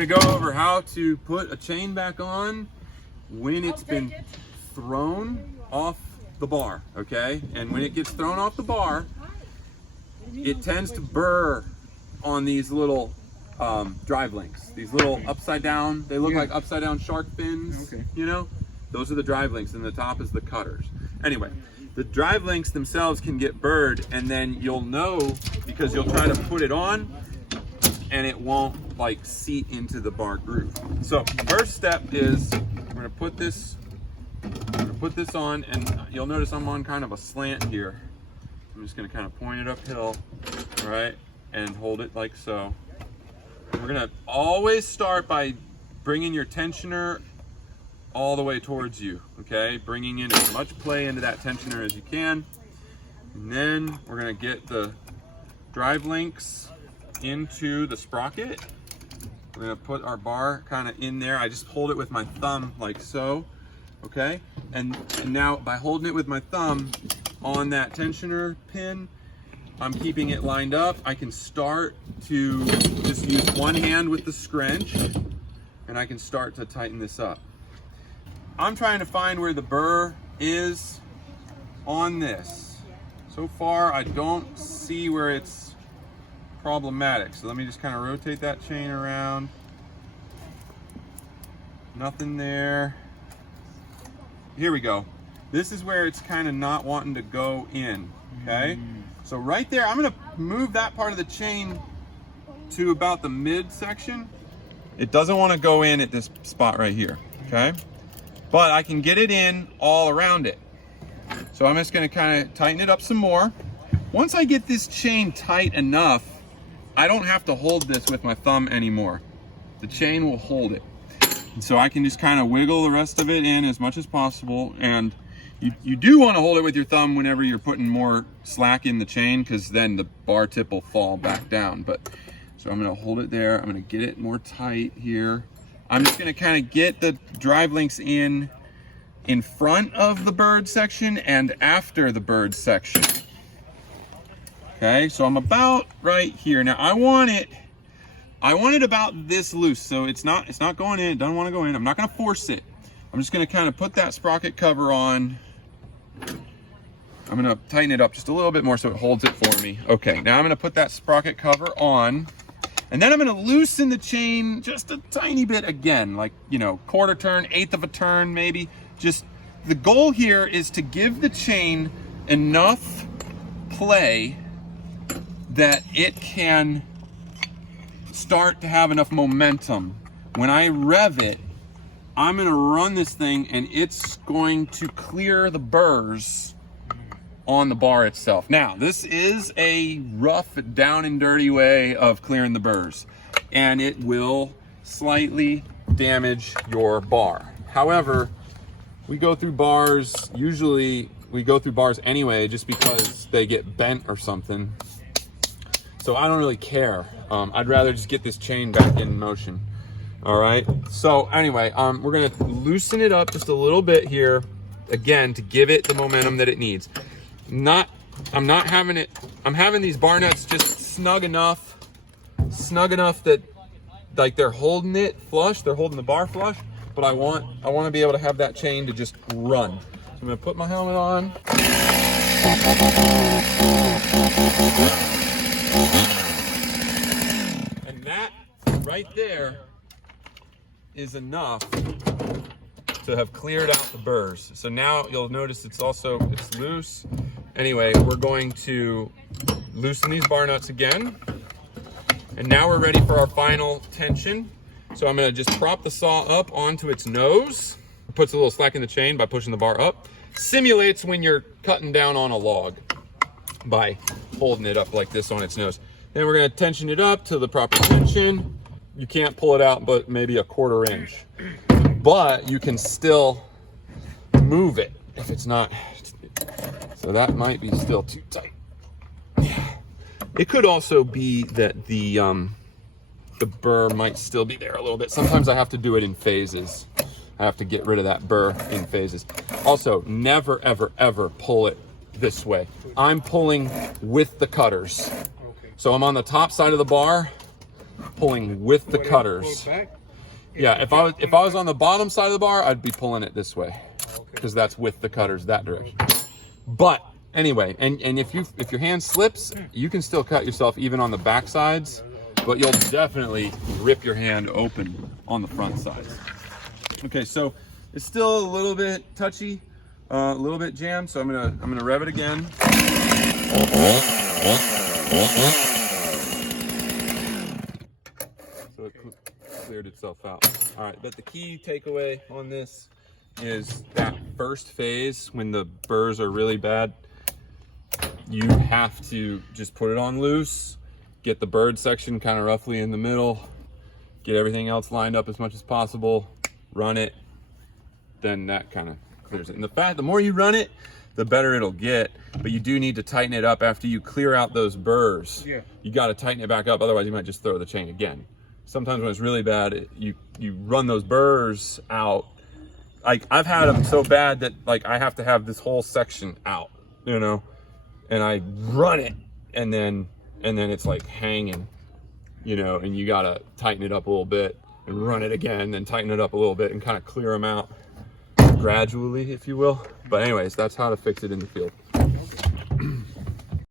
We're gonna go over how to put a chain back on when it's been thrown off the bar, okay? And when it gets thrown off the bar, it tends to burr on these little drive links. These little upside down, they look like upside down shark fins, you know? Those are the drive links, and the top is the cutters. Anyway, the drive links themselves can get burred, and then you'll know because you'll try to put it on and it won't like seat into the bar groove. So first step is we're gonna put this on, and you'll notice I'm on kind of a slant here. I'm just gonna kind of point it uphill, right? And hold it like so. We're gonna always start by bringing your tensioner all the way towards you, okay? Bringing in as much play into that tensioner as you can. And then we're gonna get the drive links into the sprocket. We're gonna put our bar kind of in there. I just hold it with my thumb like so, okay? And now by holding it with my thumb on that tensioner pin, I'm keeping it lined up. I can start to just use one hand with the scrunch, and I can start to tighten this up. I'm trying to find where the burr is on this. So far, I don't see where it's problematic. So let me just kind of rotate that chain around. Nothing there. Here we go. This is where it's kind of not wanting to go in, okay? So right there, I'm gonna move that part of the chain to about the mid section. It doesn't wanna go in at this spot right here, okay? But I can get it in all around it. So I'm just gonna kind of tighten it up some more. Once I get this chain tight enough, I don't have to hold this with my thumb anymore. The chain will hold it. And so I can just kind of wiggle the rest of it in as much as possible. And you do want to hold it with your thumb whenever you're putting more slack in the chain, because then the bar tip will fall back down. But so I'm going to hold it there. I'm going to get it more tight here. I'm just going to kind of get the drive links in front of the bird section and after the bird section. Okay, so I'm about right here. Now I want it about this loose, so it's not going in. It doesn't want to go in. I'm not going to force it. I'm just going to kind of put that sprocket cover on. I'm going to tighten it up just a little bit more so it holds it for me. Okay, now I'm going to put that sprocket cover on, and then I'm going to loosen the chain just a tiny bit again, like, you know, quarter turn, eighth of a turn maybe. Just the goal here is to give the chain enough play that it can start to have enough momentum. When I rev it, I'm gonna run this thing and it's going to clear the burrs on the bar itself. Now, this is a rough, down and dirty way of clearing the burrs, and it will slightly damage your bar. However, we go through bars, usually we go through bars anyway just because they get bent or something. So I don't really care. I'd rather just get this chain back in motion. All right, so anyway, we're gonna loosen it up just a little bit here, again, to give it the momentum that it needs. I'm having these bar nuts just snug enough that like they're holding it flush, they're holding the bar flush, but I want to be able to have that chain to just run. So I'm gonna put my helmet on. And that right there is enough to have cleared out the burrs. So now you'll notice it's loose. Anyway, we're going to loosen these bar nuts again. And now we're ready for our final tension. So I'm gonna just prop the saw up onto its nose. It puts a little slack in the chain by pushing the bar up. Simulates when you're cutting down on a log by holding it up like this on its nose. Then we're gonna tension it up to the proper tension. You can't pull it out but maybe a quarter inch. But you can still move it if it's not. So that might be still too tight. Yeah. It could also be that the burr might still be there a little bit. Sometimes I have to do it in phases. I have to get rid of that burr in phases. Also, never, ever, ever pull it this way. I'm pulling with the cutters. So I'm on the top side of the bar. pulling with the cutters. Yeah, if I was on the bottom side of the bar, I'd be pulling it this way, because that's with the cutters that direction. But anyway, and if your hand slips, you can still cut yourself even on the back sides, but you'll definitely rip your hand open on the front sides. Okay, so it's still a little bit touchy, a little bit jammed, so I'm gonna rev it again. So it cleared itself out. All right, but the key takeaway on this is that first phase, when the burrs are really bad, you have to just put it on loose, get the bird section kind of roughly in the middle, get everything else lined up as much as possible, run it, then that kind of clears it. And the more you run it, the better it'll get, but you do need to tighten it up after you clear out those burrs. Yeah. You got to tighten it back up, otherwise you might just throw the chain again. Sometimes when it's really bad, you run those burrs out. Like, I've had them so bad that like I have to have this whole section out, you know, and I run it, and then it's like hanging, you know, and you got to tighten it up a little bit and run it again, then tighten it up a little bit and kind of clear them out gradually, if you will. But anyways, that's how to fix it in the field.